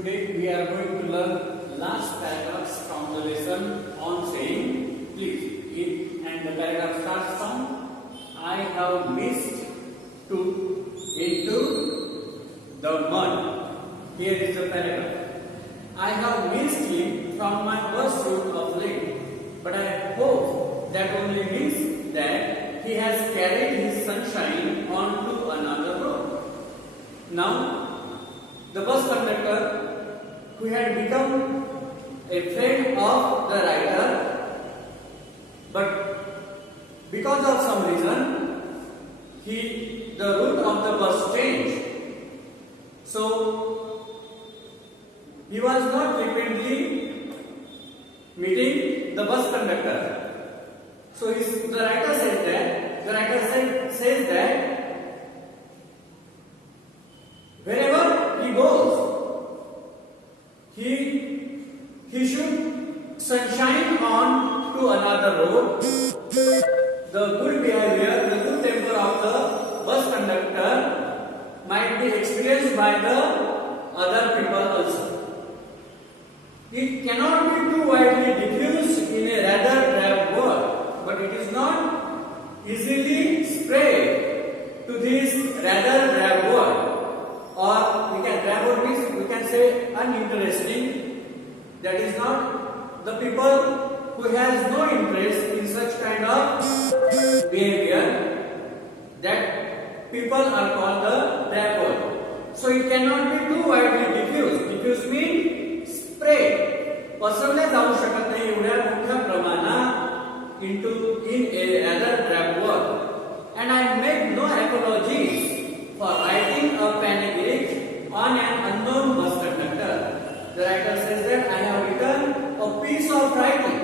Today we are going to learn last paragraphs from the lesson on saying please. And the paragraph starts from I have missed to into the mud. Here is the paragraph. I have missed him from my first route of late, but I hope that only means that he has carried his sunshine on to another road. Now, the bus conductor, who had become a friend of the writer, but because of some reason, the route of the bus changed. So, he was not frequently meeting the bus conductor. So, the writer says that wherever he goes, he should sunshine on to another road. The good behavior, the good temper of the bus conductor might be experienced by the other people also. It cannot be too widely diffused in a rather drab world, but it is not easily spread to this rather drab world. Or we can say uninteresting. That is not the people who has no interest in such kind of behavior. That people are called the drab world. So it cannot be too widely diffused. Diffuse means spread. पसरवल्या जाऊ शकत नाही एवढ्या मोठ्या प्रमाणात in a rather drab world. And I make no apologies for writing a panegyric on an unknown bus conductor. The writer says that I have written a piece of writing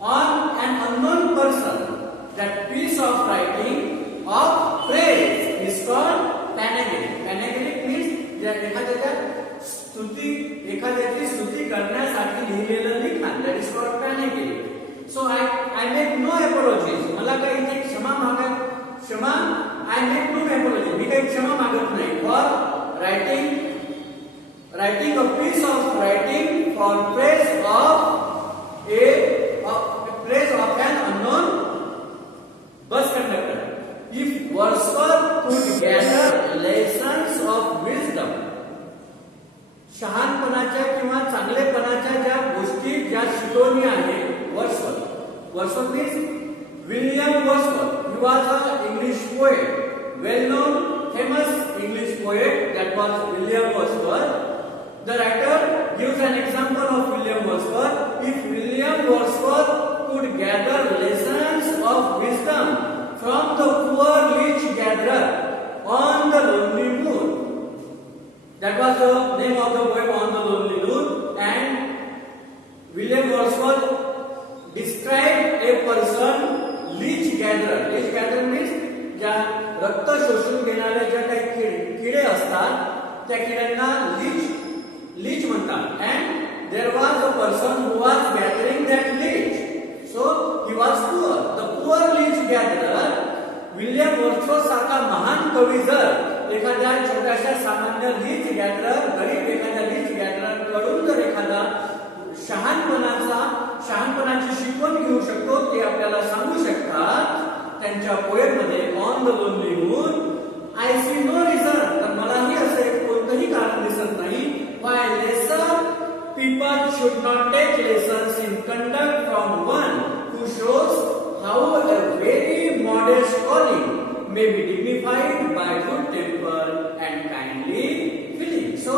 on an unknown person. That piece of writing of praise is called panegyric. Panegyric means एखाद्याची स्तुती करण्यासाठी लिहिलेलं लिखाण. That is called panegyric. So I make no apologies. मला काही इथे क्षमा I make no apology. मी काही क्षमा मागत नाही for writing a piece of writing for praise of an unknown bus conductor. If Wordsworth could gather lessons of wisdom, शहाणपणाच्या किंवा चांगलेपणाच्या ज्या गोष्टी ज्या शिकवणी आहेत Wordsworth means William Wordsworth. He was an English poet, well-known, famous English poet. That was William Wordsworth. The writer gives an example of William Wordsworth. If William Wordsworth could gather lessons of wisdom from the poor leech gatherer on the lonely moor. That was the name of the poem, On the Lonely Moor. And William Wordsworth described a person leech gatherer. Leech gatherer means ज्या रक्त शोषून घेणाऱ्या ज्या काही किडे असतात त्या किड्यांना लीच म्हणतात. And there was a person who was gathering that leech. So he was poor. The poor leech gatherer. William Wordsworth सारखा महान कवी जर एखाद्या छोट्याशा सामान्य लीच गॅदरर, गरीब एखाद्या लीच गॅदरर कडून जर एखादा शहाणपणाची शिकवण घेऊ शकतो ते आपल्याला सांगू शकतात त्यांच्या पोएममध्ये on the lonely moor. I see no reason. तर मलाही असे कोणतंही कारण दिसत नाही why lesson people should not take lessons in conduct from one who shows how a very modest calling may be dignified by good temper and kindly feeling. So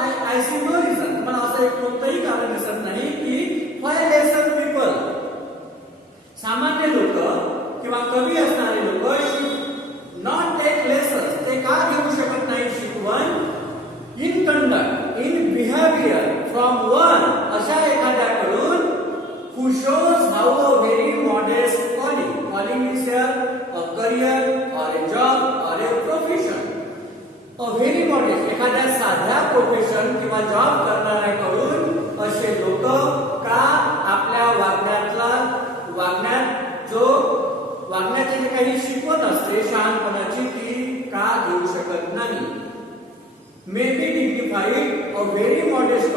I see no reason. मला असं कोणतंही कारण दिसत नाही की why lesson people, सामान्य लोक किंवा कवी असणारे लोक शुड नॉट टेक लेसन्स. ते का घेऊ शकत नाही शिकवण in conduct, in behaviour from one, अशा एखाद्याकडून who shows how a very modest calling is a career or a job or a profession. A very modest, एखाद्या साध्या प्रोफेशन किंवा जॉब करणाऱ्याकडून असे लोक का आपल्या वागण्याची जी काही शिकवण असते शहाणपणाची ती का घेऊ शकत नाही. May be dignified, a very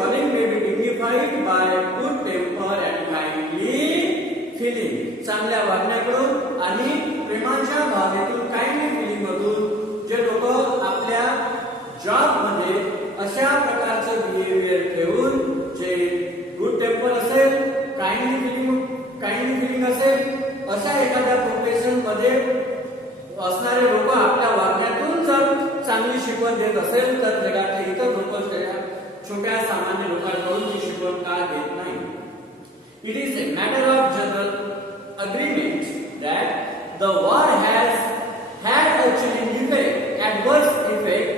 calling may be dignified by good temper and kindly feeling. चांगल्या वागण्याकडून आणि प्रेमाच्या भावनेतून काइंडली फिलिंग मधून जे लोक आपल्या जॉब मध्ये अशा प्रकारचं बिहेवियर ठेवून जे गुड टेम्पर असेल, काइंडली फिलिंग असेल, अशा एखाद्या प्रोफेशन मध्ये असणारे लोक आपल्या वागण्यातून जर चांगली शिकवण देत असेल तर जगातले इतर लोक छोट्या सामान्य लोकांकडून ही शिकवण का देत नाही? It is a matter of general agreement that the war has had a chilling effect, adverse effect,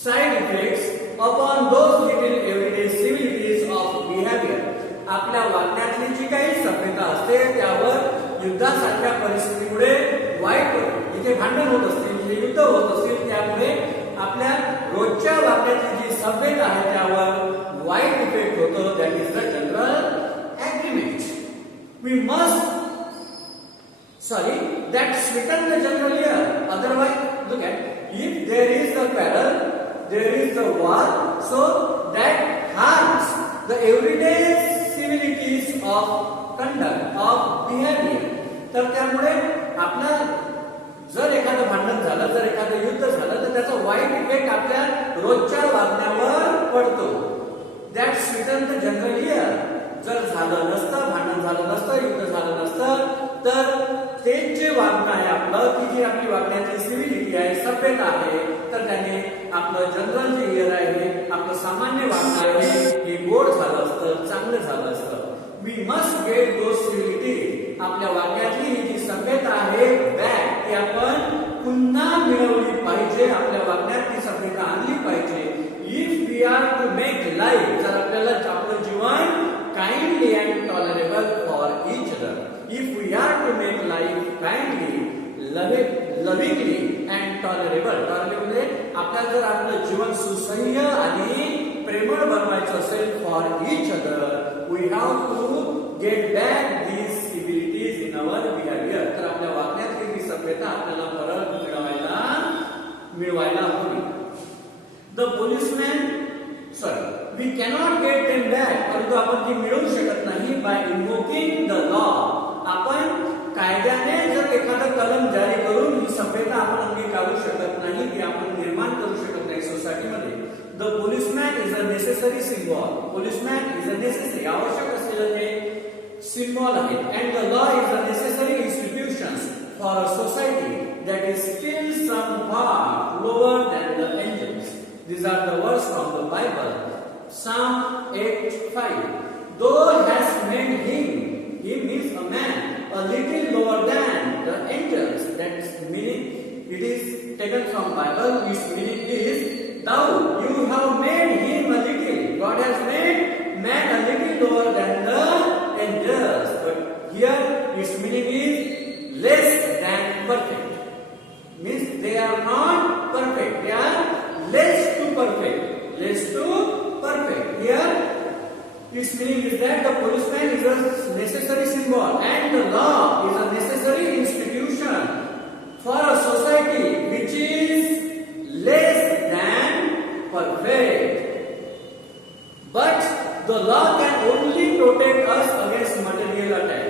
side effects upon those little everyday civilities of behavior. आपल्या वागण्यातली जी काही सभ्यता असते त्यावर युद्धासारख्या परिस्थितीमुळे वाईट इथे भांडण होत असतील, इथे युद्ध होत असतील, त्यामुळे आपल्या रोजच्या वागण्यातली जी सभ्यता आहे त्यावर वाईट इफेक्ट होतो. That is the general agreement. We must that sweeten the general ear. Otherwise, look at, if there is the peril, there is the war, so that harms the everyday civilities of conduct, of behavior. तर त्यामुळे आपला जर एखादं भांडण झालं, जर एखादं युद्ध झालं तर त्याचा वाईट इफेक्ट आपल्या रोजच्या वागण्यावर पडतो. That sweeten the general ear. जर झालं नसतं, भांडण झालं नसतं, युद्ध झालं नसतं, तर तेच जे वागणं आहे आपलं, ती जी आपली वागण्याची सिव्हिलिटी आहे, सभ्यता आहे, तर त्याने आपलं जनरल जे इयर आहे, आपलं सामान्य वागणं आहे, हे गोड झालं असतं, चांगलं झालं असतं. We must get those civility. आपल्या वागण्यातली ही जी सभ्यता आहे बॅक, ती आपण पुन्हा मिळवली पाहिजे, आपल्या वागण्यात ती सभ्यता आणली पाहिजे. If we are to make life, जर आपल्याला आपलं जीवन kindly and tolerable for each other. If we are to make life kindly, lovingly and tolerable, म्हणजे आपल्याला जर आपलं जीवन सुसह्य आणि प्रेमळ बनवायचं असेल for each other, we have to get back these civilities in our behavior. तर आपल्या वागण्यातली ही सभ्यता आपल्याला परत मिळवायला हवी. The policeman, we cannot get them back, परंतु आपण ती मिळवू शकत नाही by invoking the law. आपण कायद्याने जर एखादा कलम जारी करून ही सभ्यता आपण अंगीकारू शकत नाही, ती आपण निर्माण करू शकत नाही सोसायटीमध्ये. The policeman is a necessary symbol. Policeman is a necessary, आवश्यक असलेलं हे symbol आहे. And the law is a necessary institution for a society that is still some far lower than the angels. These are the words from the Bible. Psalm 8:5. Though has made him is a man, a little lower than the angels. That is meaning, it is taken from Bible, which meaning is, thou, you have made him a little. God has made man a little lower than the angels. But here, its meaning is less than perfect. Means they are not perfect. They are less to perfect. Less to perfect. Here, its meaning is that the policeman is a necessary symbol and the law is a necessary institution for a society which is less than perfect. But the law can only protect us against material attack.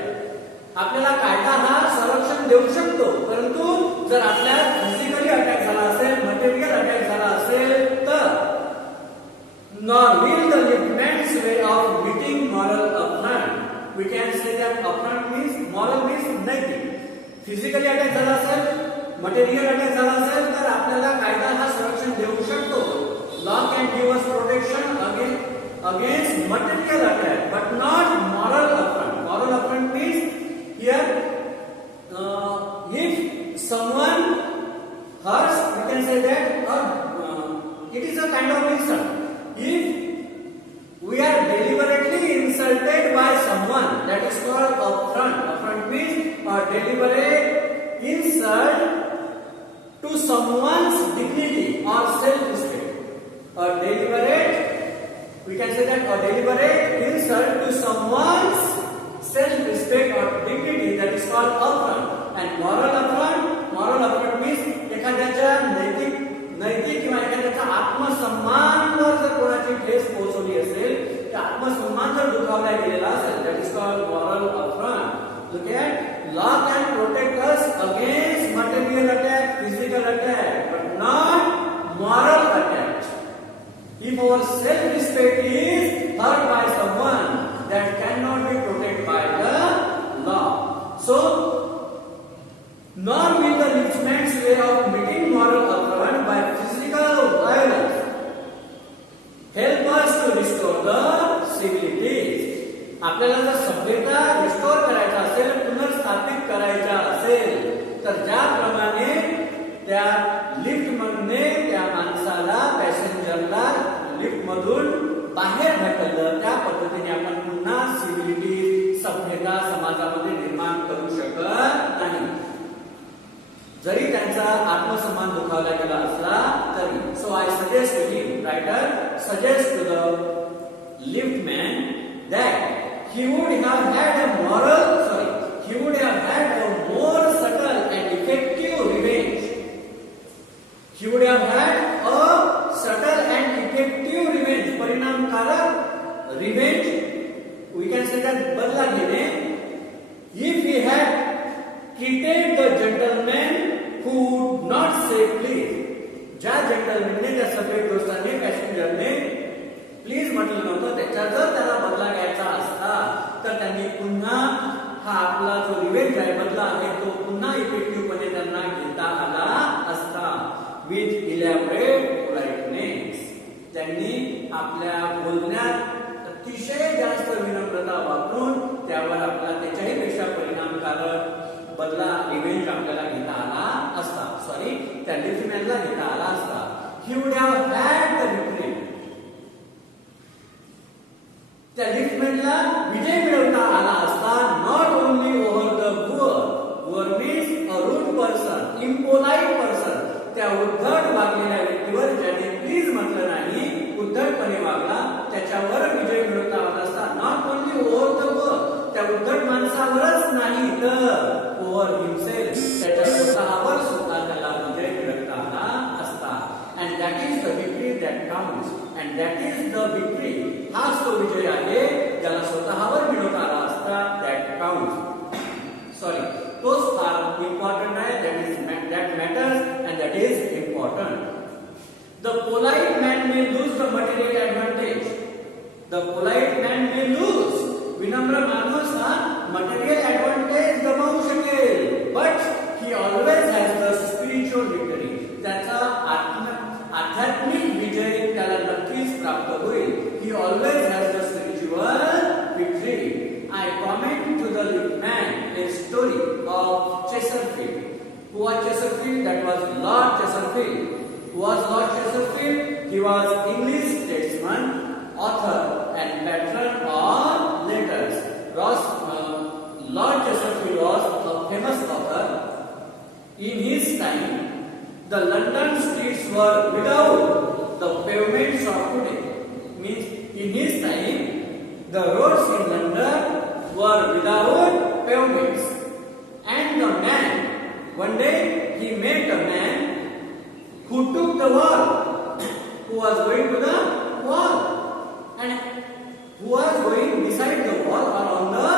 आपल्याला कायदा हा संरक्षण देऊ शकतो, परंतु जर आपल्याला physically attack झाला असेल, मटेरियल अटॅक झाला असेल तर nor will the lieutenant's way of beating moral affront. We can say that affront means moral means नैतिक. फिजिकली अटॅक झाला असेल, मटेरियल अटॅक झाला असेल तर आपल्याला कायदा हा संरक्षण देऊ शकतो. Law can give us protection against material attack, but not moral affront. Moral affront means here if someone hurts, we can say that it is a kind of insult. If we are deliberately insulted by someone, that is called affront. Affront means a deliberate insult to someone's dignity or self-respect. A deliberate, we can say that a deliberate insult to someone's self-respect or dignity, that is called affront. And moral affront means एखाद्याच्या नैतिक किंवा एखाद्याच्या आत्मसन्मानावर जर कोणाची ठेस पोहोचवली दुखावला गेलेला असेल, that is called moral affront. Look at, law can protect us against material attack, physical attack, but not moral attack. If our self-respect is hurt by someone, that cannot be protected by the law. So, nor will the liftman's way of meeting moral affront by physical violence help us to restore the civilities. आपल्याला जर सभ्यता restore करायचा असेल, पुनर्स्थापित करायचा असेल, तर ज्याप्रमाणे त्या लिफ्ट मधने त्या माणसाला, पॅसेंजरला लिफ्ट मधून बाहेर ढकललं, त्या पद्धतीने आपण पुन्हा सिव्हिलिटी, सभ्यता समाजामध्ये निर्माण करू शकत नाही. जरी त्यांचा आत्मसन्मान दुखावला गेला असला तरी. So I suggest to him, writer suggest to the liftman that he would have had a more subtle and effective revenge. He would have had a subtle and effective revenge. परिणामकारक revenge, we can say that बदला घेणे. If he had treated the gentleman who would not say please. ज्या जेंटलमॅनने, त्या सभ्य दोस्तांनी, पॅसेंजरने please म्हटलं नव्हतं, त्याचा जर त्याला बदला घ्यायचा असता तर त्यांनी पुन्हा हा आपला जो रिवेंज आहे, बदला आहे, तो पुन्हा इफेक्टिव्हपणे त्यांना घेता आला असता. With elaborate politeness. त्यांनी आपल्या बोलण्यात अतिशय जास्त विनम्रता वापरून त्यावर आपला त्याच्याही पेक्षा परिणामकारक बदला, रिवेंज आपल्याला घेता आला असता. त्या लिफ्टमॅनला घेता आला असता. He would have had the victory. त्या लिफ्टमॅनला विजय मिळवता आला असता. Not only over the poor means a rude person, impolite person. त्या उद्धट वागलेल्या व्यक्तीवर ज्याने प्लीज म्हटलं नाही, उद्धटपणे वागला, त्याच्यावर विजय मिळवता आला असता. Not only over the poor, त्या उद्धट माणसावरच नाही तर ओव्हर हिमसेल्फ, त्याच्या स्वतःवर सुद्धा त्याला विजय मिळवता आला असता. And that is the victory that counts. And that is the victory, हाच तो विजय आहे ज्याला स्वतःवर मिळवता आला असता. दॅट काउंट्स, तोच फार इम्पॉर्टंट आहे. that matters and that is important. The polite man may lose the material advantage. The polite man may lose. विनम्र माणूस हा material advantage गमावू शकेल, but he always has the spiritual victory. त्याचा आध्यात्मिक विजय त्याला नक्कीच प्राप्त होईल. He always has the spiritual victory. I comment to the man a story of Chesterfield. Who was Chesterfield? That was Lord Chesterfield. Who was Lord Chesterfield? He was English statesman, author and patron of letters. Lord Chesterfield was a famous author. In his time, the London streets were without the pavements of today. Means in his time, the roads in London were without pavements. And the man, one day he met a man who took the wall, who was going to the wall, and who was going beside the wall or on the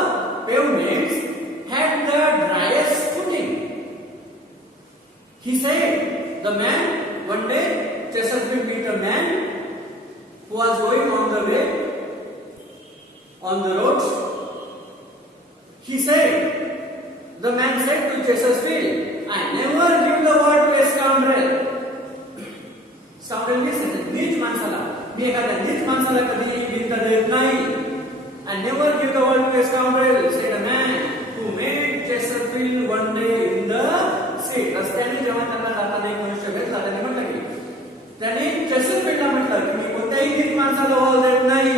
pavements had the driest footing. He said, the man, one day Chesterfield met a man who was going on the way, on the roads. He said, the man said to Chesterfield, I never give the word to a scoundrel. Scoundrel means नीच माणसाला, मी एखाद्या नीच माणसाला कधी बिनता देत नाही. I never give the word to a scoundrel, said a man who met Chesterfield one day in the street. रस्त्याने जेव्हा त्यांना जाताना एक मनुष्य भेटला, त्याने म्हटलं की त्याने चेस्टरफील्डला म्हटलं की मी कोणत्याही नीच माणसाला वाव देत नाही.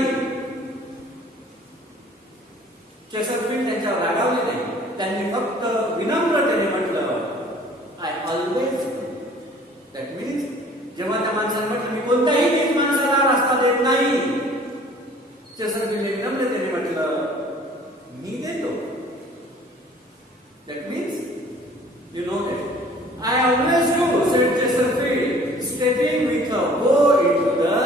चेस्टरफील्ड त्यांच्यावर रागावले नाही. त्यांनी फक्त विनम्रतेने म्हटलं, आय ऑलवेज. दॅट मीन्स जेव्हा त्या माणसाने म्हटलं मी कोणत्याही नीच माणसाला रस्ता देत नाही, चेस्टरफील्डने विनम्रतेने म्हटलं मी देतो. That means you know that I always do, said Chesterfield, stepping with a bow into the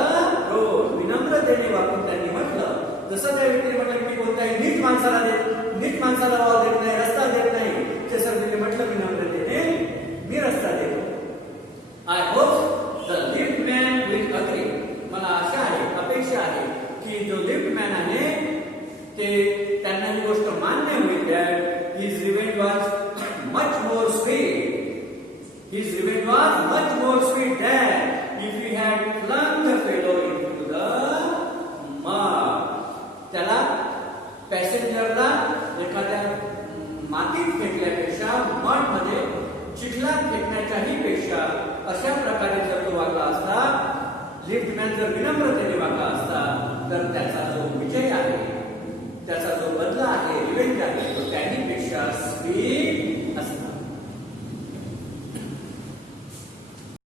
त्यांना ही गोष्ट मान्य होईल that his revenge was much more sweet. His revenge was much more sweet than if he had flung the fellow into the mud. त्याला पॅसेंजरला एखाद्या मातीत फेकल्यापेक्षा mud मध्ये चिखलात फेकण्याच्याही पेक्षा अशा प्रकारे जर तो वागला असता, लिफ्टमॅन जर विनम्रतेने वागला असता, तर त्याचा जो विजय आहे, त्याचा जो बदला आहे, रिवेंज आहे, तो त्याही पेक्षा स्वीट